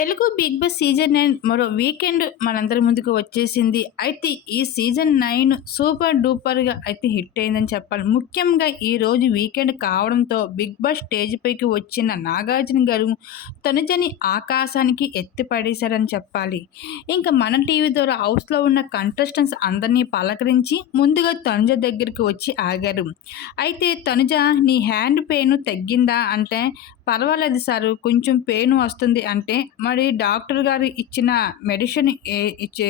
Telugu Big Boss season nine మరో weekend మనందరి ముందుకు వచ్చేసింది. అయితే ఈ సీజన్ నైన్ సూపర్ డూపర్గా అయితే హిట్ అయిందని చెప్పాలి. ముఖ్యంగా ఈ రోజు వీకెండ్ కావడంతో బిగ్ బాస్ స్టేజ్ పైకి వచ్చిన నాగార్జున గారు తనుజని ఆకాశానికి ఎత్తిపడేశారని చెప్పాలి. ఇంకా మన టీవీ ద్వారా హౌస్లో ఉన్న కంటెస్టెంట్స్ అందరినీ పలకరించి ముందుగా తనుజ దగ్గరికి వచ్చి ఆగారు. అయితే తనుజ నీ హ్యాండ్ పెయిన్ తగ్గిందా? అంటే పర్వాలేదు సార్ కొంచెం పెయిన్ వస్తుంది అంటే మరి డాక్టర్ గారు ఇచ్చిన మెడిసిన్ ఇచ్చే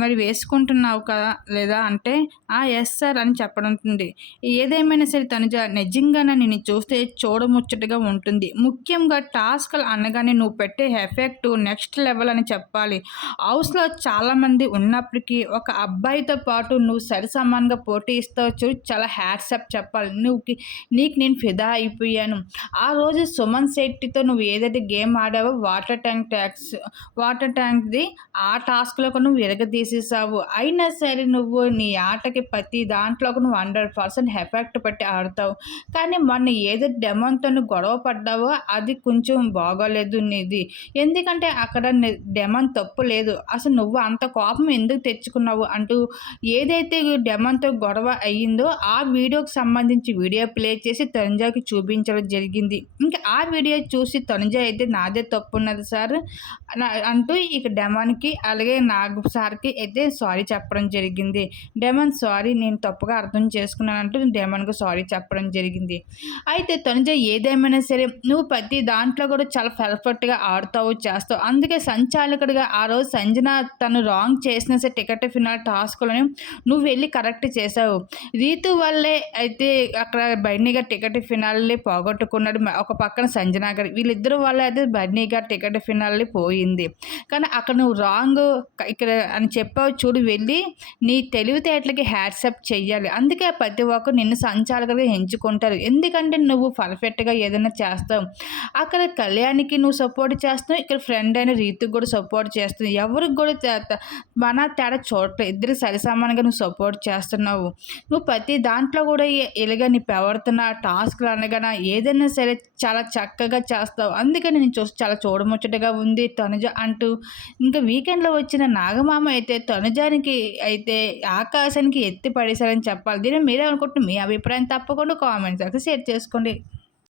మరి వేసుకుంటున్నావు కదా లేదా అంటే ఆ ఎస్ సార్ అని చెప్పడంతుంది ఏదేమైనా సరే తనుజ నిజంగానే నేను చూస్తే చూడముచ్చటగా ఉంటుంది. ముఖ్యంగా టాస్క్లు అనగానే నువ్వు పెట్టే ఎఫెక్ట్ నెక్స్ట్ లెవెల్ అని చెప్పాలి. హౌస్లో చాలామంది ఉన్నప్పటికీ ఒక అబ్బాయితో పాటు నువ్వు సరి సమానంగా పోటీ ఇస్తావు చాలా హ్యాట్సప్ చెప్పాలి. నువ్వు నీకు నేను ఫిదా అయిపోయాను. ఆ రోజు సుమన్ శెట్టితో నువ్వు ఏదైతే గేమ్ ఆడావో వాటర్ ట్యాంక్ ట్యాక్స్ వాటర్ ట్యాంక్ది ఆ టాస్క్లో నువ్వు ఎరగదీసేసావు. అయినా సరే నువ్వు నీ ఆటకి ప్రతి దాంట్లో నువ్వు హండ్రెడ్ పర్సెంట్ ఎఫెక్ట్ పెట్టి ఆడతావు. కానీ మొన్న ఏదో డెమన్తో నువ్వు గొడవ పడ్డావో అది కొంచెం బాగోలేదు నీది. ఎందుకంటే అక్కడ డెమన్ తప్పు లేదు. అసలు నువ్వు అంత కోపం ఎందుకు తెచ్చుకున్నావు అంటూ ఏదైతే డెమన్తో గొడవ అయ్యిందో ఆ వీడియోకి సంబంధించి వీడియో ప్లే చేసి తనుజాకి చూపించడం జరిగింది. ఇంకా ఆ వీడియో చూసి తనుజ అయితే నాదే తప్పు ఉన్నది సార్ అంటూ ఇక డెమాన్కి అలాగే నాగ్ సార్కి అయితే సారీ చెప్పడం జరిగింది. డెమాన్ సారీ నేను తప్పుగా అర్థం చేసుకున్నాను అంటూ డెమాన్కి సారీ చెప్పడం జరిగింది. అయితే తనుజ ఏదేమైనా సరే నువ్వు ప్రతి దాంట్లో కూడా చాలా పర్ఫెక్ట్గా ఆడుతావు చేస్తావు. అందుకే సంచాలకుడిగా ఆ రోజు సంజన తను రాంగ్ చేసిన సరే టికెట్ ఫినాల్ టాస్క్లను నువ్వు వెళ్ళి కరెక్ట్ చేసావు. రీతు వల్లే అయితే అక్కడ బయటగా టికెట్ ఫినాల్ని పోగొట్టుకున్నాడు. ఒక పక్కన సంజనా గారి వీళ్ళిద్దరు వల్ల అయితే బన్నీగా టికెట్ ఫినాల్ని పోయింది. కానీ అక్కడ నువ్వు రాంగ్ ఇక్కడ అని చెప్పావు చూడు వెళ్ళి నీ తెలివితేటలకి హ్యాట్సప్ చెయ్యాలి. అందుకే ప్రతి ఒక్కరు నిన్ను సంచాలకులుగా ఎంచుకుంటారు. ఎందుకంటే నువ్వు పర్ఫెక్ట్గా ఏదైనా చేస్తావు. అక్కడ కళ్యాణికి నువ్వు సపోర్ట్ చేస్తున్నావు ఇక్కడ ఫ్రెండ్ అయిన రీతికి కూడా సపోర్ట్ చేస్తున్నావు. ఎవరికి కూడా మన తేడా చోట్ల ఇద్దరు సరిసమానంగా నువ్వు సపోర్ట్ చేస్తున్నావు. నువ్వు ప్రతి దాంట్లో కూడా ఇలాగ నీ ప్రవర్తన టాస్క్లు అనగా ఏదైనా సరే చాలా చక్కగా చేస్తావు. అందుకని నేను చూసి చాలా చూడముచ్చటగా ఉంది తనుజ అంటూ ఇంకా వీకెండ్లో వచ్చిన నాగమామ అయితే తనుజానికి అయితే ఆకాశానికి ఎత్తి పడేశారని చెప్పాలి. దీని మీరే అనుకుంటున్న మీ అభిప్రాయం తప్పకుండా కామెంట్స్ అయితే షేర్ చేసుకోండి.